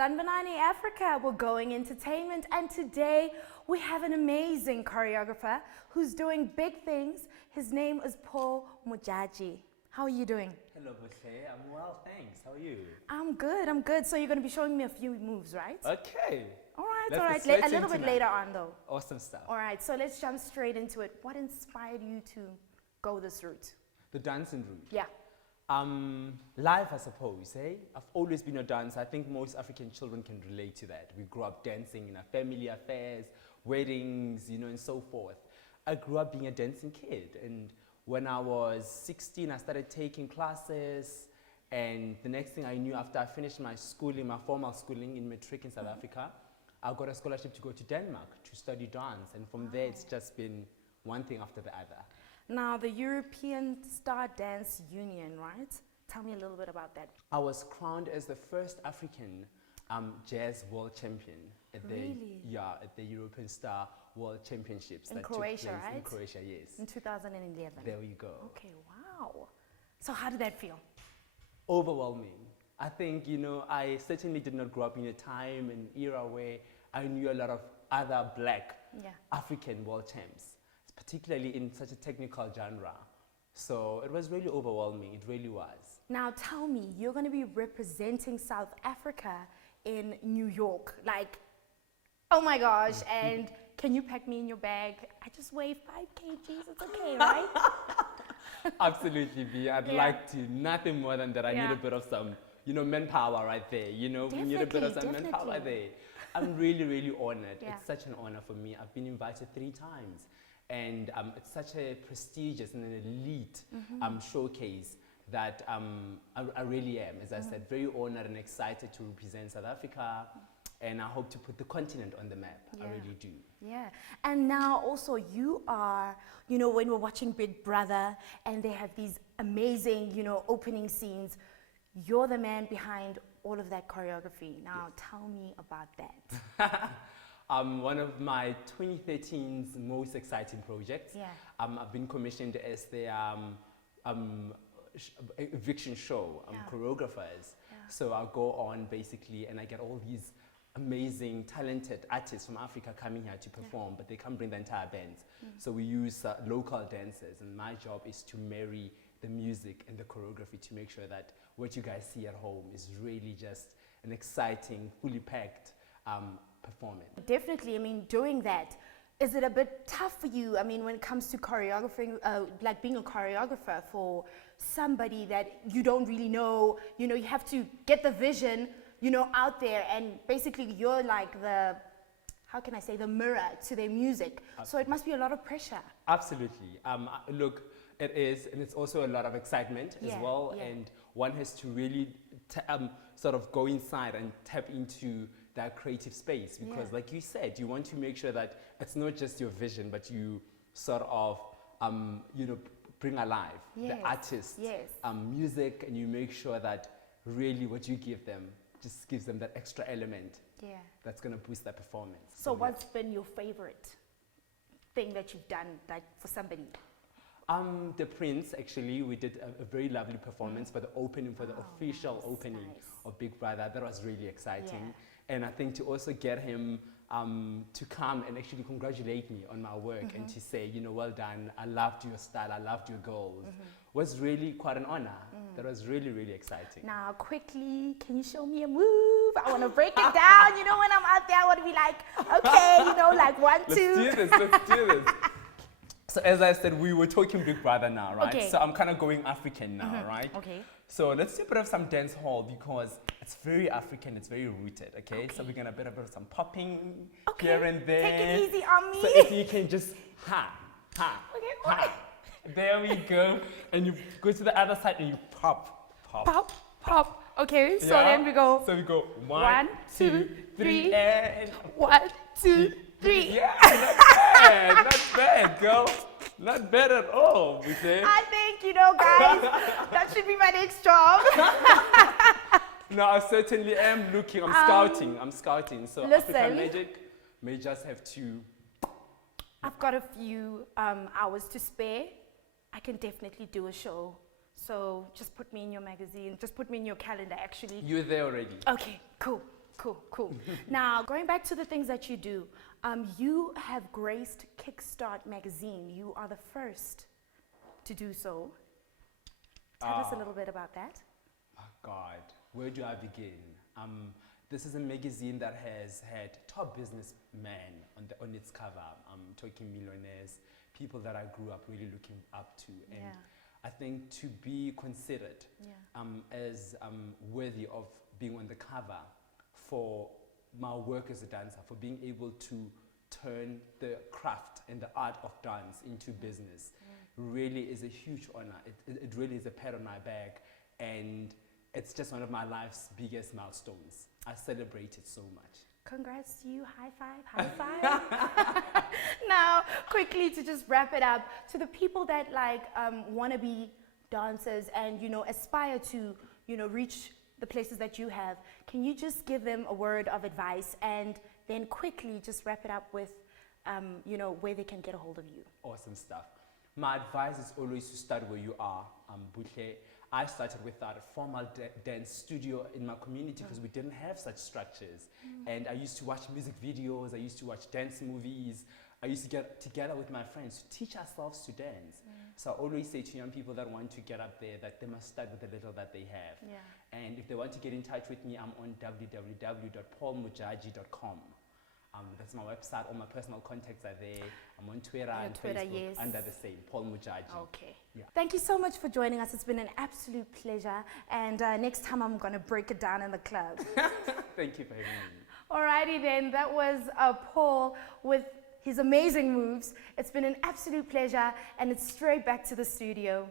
Sanbanani Africa, we're going entertainment, and today we have an amazing choreographer who's doing big things. His name is Paul Modjadji. How are you doing? Hello, Boucher. I'm well, thanks. How are you? I'm good. So you're going to be showing me a few moves, right? Okay. All right. Let's A little bit later on, though. Awesome stuff. All right, so let's jump straight into it. What inspired you to go this route? The dancing route. Yeah. Life, I suppose, eh? I've always been a dancer. I think most African children can relate to that. We grew up dancing in our family affairs, weddings, and so forth. I grew up being a dancing kid, and when I was 16, I started taking classes, and the next thing I knew, after I finished my schooling, my formal schooling in matric in South Africa, I got a scholarship to go to Denmark to study dance, and from there it's just been one thing after the other. Now, the European Star Dance Union, right? Tell me a little bit about that. I was crowned as the first African jazz world champion at the European Star World Championships in Croatia, right? In Croatia, yes. In 2011. There we go. Okay, wow. So how did that feel? Overwhelming. I think, I certainly did not grow up in a time and era where I knew a lot of other black African world champs, particularly in such a technical genre. So it was really overwhelming, it really was. Now tell me, you're going to be representing South Africa in New York. Like, oh my gosh, and can you pack me in your bag? I just weigh 5 kgs, it's okay, right? Absolutely, B. I'd like to. Nothing more than that. I need a bit of some, manpower right there. We need a bit of some manpower there. I'm really, really honored. It's such an honor for me. I've been invited 3 times. And it's such a prestigious and an elite showcase that I really am, as I said, very honored and excited to represent South Africa. And I hope to put the continent on the map. I really do. Yeah. And now also you are, when we're watching Big Brother and they have these amazing, opening scenes, you're the man behind all of that choreography. Now tell me about that. One of my 2013's most exciting projects. Yeah. I've been commissioned as the eviction show choreographers. Yeah. So I'll go on basically and I get all these amazing, talented artists from Africa coming here to perform, but they can't bring the entire band. So we use local dancers, and my job is to marry the music and the choreography to make sure that what you guys see at home is really just an exciting, fully packed performance. Definitely. Doing that, is it a bit tough for you? When it comes to choreographing, like being a choreographer for somebody that you don't really know, you have to get the vision, out there, and basically you're like the, how can I say, the mirror to their music. Absolutely. So it must be a lot of pressure. Absolutely. Look, it is, and it's also a lot of excitement as well, and one has to really sort of go inside and tap into that creative space, because like you said, you want to make sure that it's not just your vision, but you sort of bring alive the artist music, and you make sure that really what you give them just gives them that extra element that's going to boost their performance. So what's been your favorite thing that you've done, like for somebody? The Prince, actually, we did a very lovely performance for the opening, for the official opening of Big Brother. That was really exciting. And I think to also get him to come and actually congratulate me on my work and to say, well done, I loved your style, I loved your goals, was really quite an honor. That was really, really exciting. Now, quickly, can you show me a move? I want to break it down. When I'm out there, I want to be like, okay, like 1, 2. Let's do this. So as I said, we were talking Big Brother now, right? Okay. So I'm kind of going African now, right? Okay. So let's do a bit of some dance hall, because it's very African, it's very rooted, okay? So we're going to a bit of some popping here and there. Take it easy on me. So if you can just ha. There we go. And you go to the other side and you pop. Okay, so then we go. So we go 1, 2, 3, and 1, 2, 3. Yeah, not bad, girl. Not bad at all, we say. I think, guys, that should be my next job. No, I certainly am looking. I'm scouting. So African Magic may just have to. I've got a few hours to spare. I can definitely do a show. So just put me in your magazine. Just put me in your calendar, actually. You're there already. Okay, cool. Cool. Now, going back to the things that you do, you have graced Kickstart magazine. You are the first to do so. Tell us a little bit about that. Oh God, where do I begin? This is a magazine that has had top businessmen on its cover. I'm talking millionaires, people that I grew up really looking up to. And I think to be considered as worthy of being on the cover for my work as a dancer, for being able to turn the craft and the art of dance into business really is a huge honor. It really is a pat on my back, and it's just one of my life's biggest milestones. I celebrate it so much. Congrats to you. High five. Now, quickly to just wrap it up, to the people that want to be dancers and, aspire to, reach the places that you have, can you just give them a word of advice and then quickly just wrap it up with, where they can get a hold of you? Awesome stuff. My advice is always to start where you are. Buhle, I started without a formal dance studio in my community because we didn't have such structures. And I used to watch music videos, I used to watch dance movies, I used to get together with my friends to teach ourselves to dance. So I always say to young people that want to get up there that they must start with the little that they have. And if they want to get in touch with me, I'm on www.paulmodjadji.com. That's my website. All my personal contacts are there. I'm on Twitter and Facebook under the same, Paul Modjadji. Okay. Yeah. Thank you so much for joining us. It's been an absolute pleasure. And next time I'm going to break it down in the club. Thank you for having me. Alrighty then. That was Paul with his amazing moves. It's been an absolute pleasure. And it's straight back to the studio.